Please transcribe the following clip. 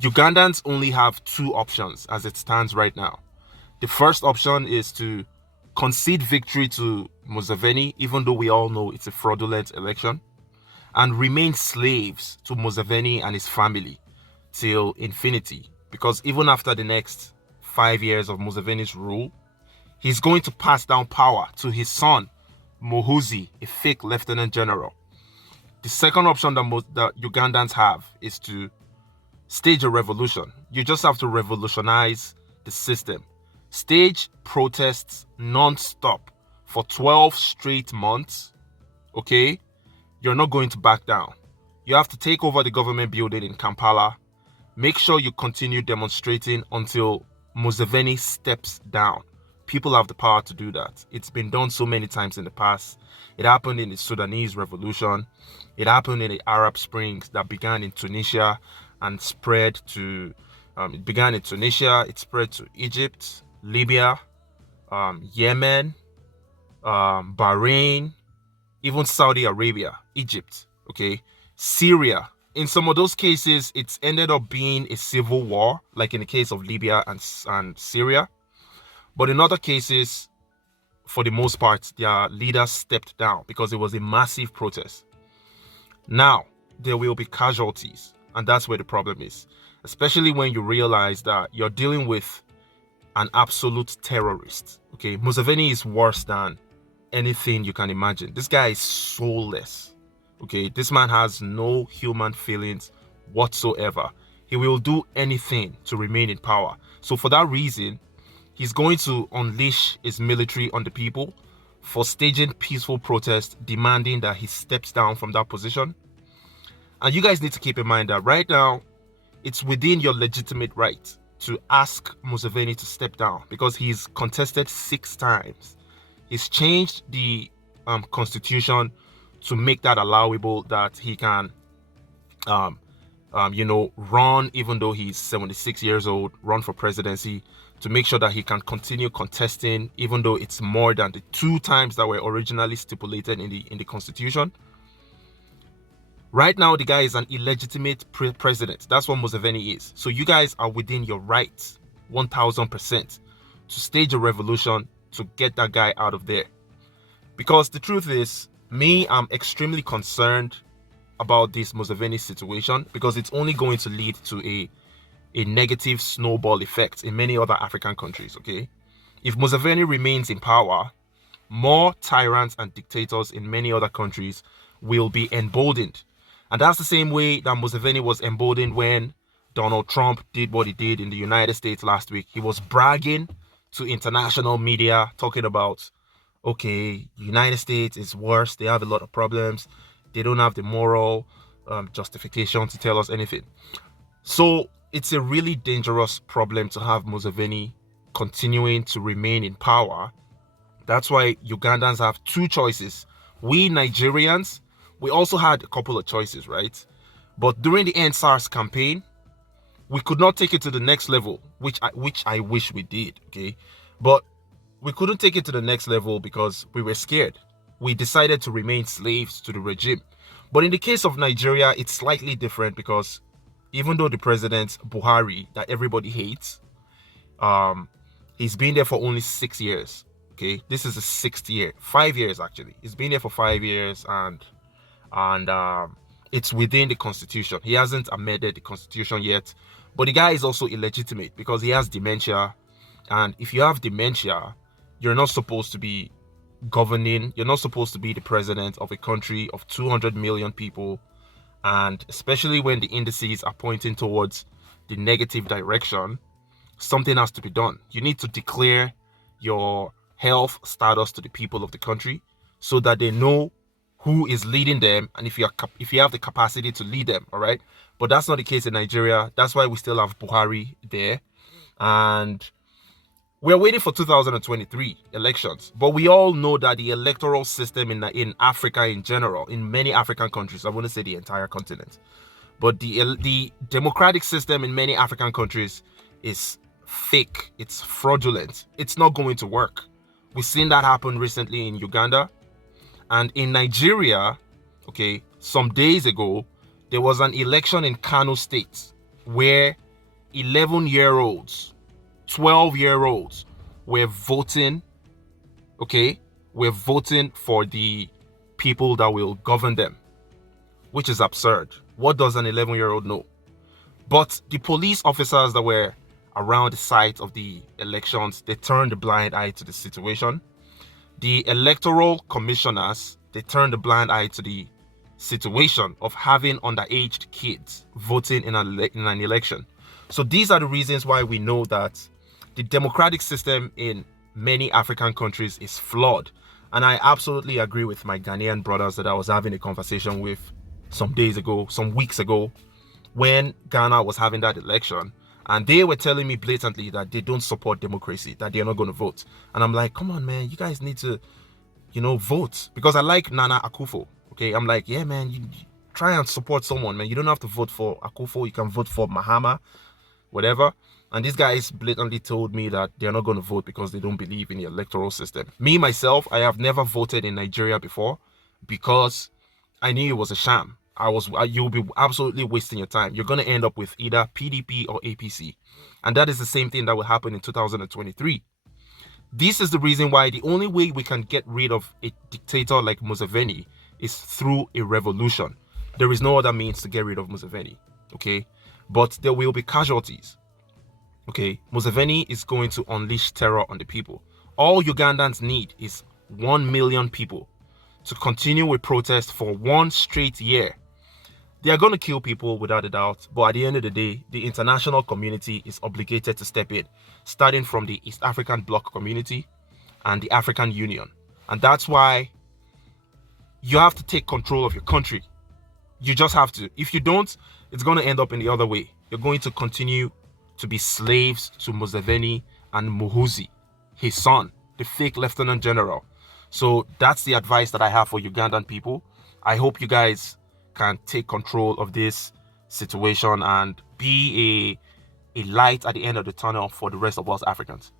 Ugandans only have two options as it stands right now. The first option is to concede victory to Museveni, even though we all know it's a fraudulent election, and remain slaves to Museveni and his family till infinity. Because even after the next 5 years of Museveni's rule, he's going to pass down power to his son, Muhoozi, a fake lieutenant general. The second option that Ugandans have is to stage a revolution. You just have to revolutionize the system. Stage protests non-stop for 12 straight months. Okay? You're not going to back down. You have to take over the government building in Kampala. Make sure you continue demonstrating until Museveni steps down. People have the power to do that. It's been done so many times in the past. It happened in the Sudanese revolution. It happened in the Arab Springs that began in Tunisia and spread to, it began in Tunisia, it spread to Egypt, Libya, Yemen, Bahrain, even Saudi Arabia, Egypt, okay, Syria. In some of those cases, it's ended up being a civil war, like in the case of Libya and Syria. But in other cases, for the most part, their leaders stepped down because it was a massive protest. Now, there will be casualties, and that's where the problem is. Especially when you realize that you're dealing with an absolute terrorist. Okay, Museveni is worse than anything you can imagine. This guy is soulless. Okay, this man has no human feelings whatsoever. He will do anything to remain in power. So for that reason, he's going to unleash his military on the people for staging peaceful protests, demanding that he steps down from that position. And you guys need to keep in mind that right now, it's within your legitimate right to ask Museveni to step down because he's contested 6 times. He's changed the constitution to make that allowable, that he can, run even though he's 76 years old, run for presidency, to make sure that he can continue contesting even though it's more than the 2 times that were originally stipulated in the constitution. Right now, the guy is an illegitimate president. That's what Museveni is. So you guys are within your rights, 1000%, to stage a revolution to get that guy out of there. Because the truth is, I'm extremely concerned about this Museveni situation because it's only going to lead to a negative snowball effect in many other African countries, okay? If Museveni remains in power, more tyrants and dictators in many other countries will be emboldened. And that's the same way that Museveni was emboldened when Donald Trump did what he did in the United States last week. He was bragging to international media, talking about, okay, the United States is worse. They have a lot of problems. They don't have the moral justification to tell us anything. So it's a really dangerous problem to have Museveni continuing to remain in power. That's why Ugandans have 2 choices. We Nigerians, we also had a couple of choices, right? But during the EndSARS campaign, we could not take it to the next level, which I wish we did, okay? But we couldn't take it to the next level because we were scared. We decided to remain slaves to the regime. But in the case of Nigeria, it's slightly different because even though the president, Buhari, that everybody hates, he's been there for only 6 years, okay? This is the 6th year, 5 years actually. He's been there for 5 years and it's within the constitution. He hasn't amended the constitution yet, but the guy is also illegitimate because he has dementia. And if you have dementia, you're not supposed to be governing. You're not supposed to be the president of a country of 200 million people. And especially when the indices are pointing towards the negative direction, something has to be done. You need to declare your health status to the people of the country so that they know who is leading them and if you have the capacity to lead them, all right? But that's not the case in Nigeria. That's why we still have Buhari there. And we're waiting for 2023 elections. But we all know that the electoral system in Africa in general, in many African countries, I wouldn't say the entire continent, but the democratic system in many African countries is fake. It's fraudulent. It's not going to work. We've seen that happen recently in Uganda. And in Nigeria, okay, some days ago, there was an election in Kano State where 11-year-olds, 12-year-olds were voting, okay? We're voting for the people that will govern them, which is absurd. What does an 11-year-old know? But the police officers that were around the site of the elections, they turned a blind eye to the situation. The electoral commissioners, they turned a blind eye to the situation of having underaged kids voting in an election. So these are the reasons why we know that the democratic system in many African countries is flawed. And I absolutely agree with my Ghanaian brothers that I was having a conversation with some weeks ago, when Ghana was having that election, and they were telling me blatantly that they don't support democracy, that they're not going to vote. And I'm like, come on, man, you guys need to, vote. Because I like Nana Akufo. Okay, I'm like, yeah, man, you try and support someone, man. You don't have to vote for Akufo. You can vote for Mahama, whatever. And these guys blatantly told me that they're not going to vote because they don't believe in the electoral system. Me, myself, I have never voted in Nigeria before because I knew it was a sham. You'll be absolutely wasting your time. You're going to end up with either PDP or APC. And that is the same thing that will happen in 2023. This is the reason why the only way we can get rid of a dictator like Museveni is through a revolution. There is no other means to get rid of Museveni, okay? But there will be casualties, okay? Museveni is going to unleash terror on the people. All Ugandans need is 1 million people to continue with protest for 1 straight year. They are going to kill people without a doubt, but at the end of the day, the international community is obligated to step in, starting from the East African Bloc community and the African Union. And that's why you have to take control of your country. You just have to. If you don't, it's going to end up in the other way. You're going to continue to be slaves to Museveni and Muhuzi, his son, the fake lieutenant general. So that's the advice that I have for Ugandan people. I hope you guys can take control of this situation and be a light at the end of the tunnel for the rest of us Africans.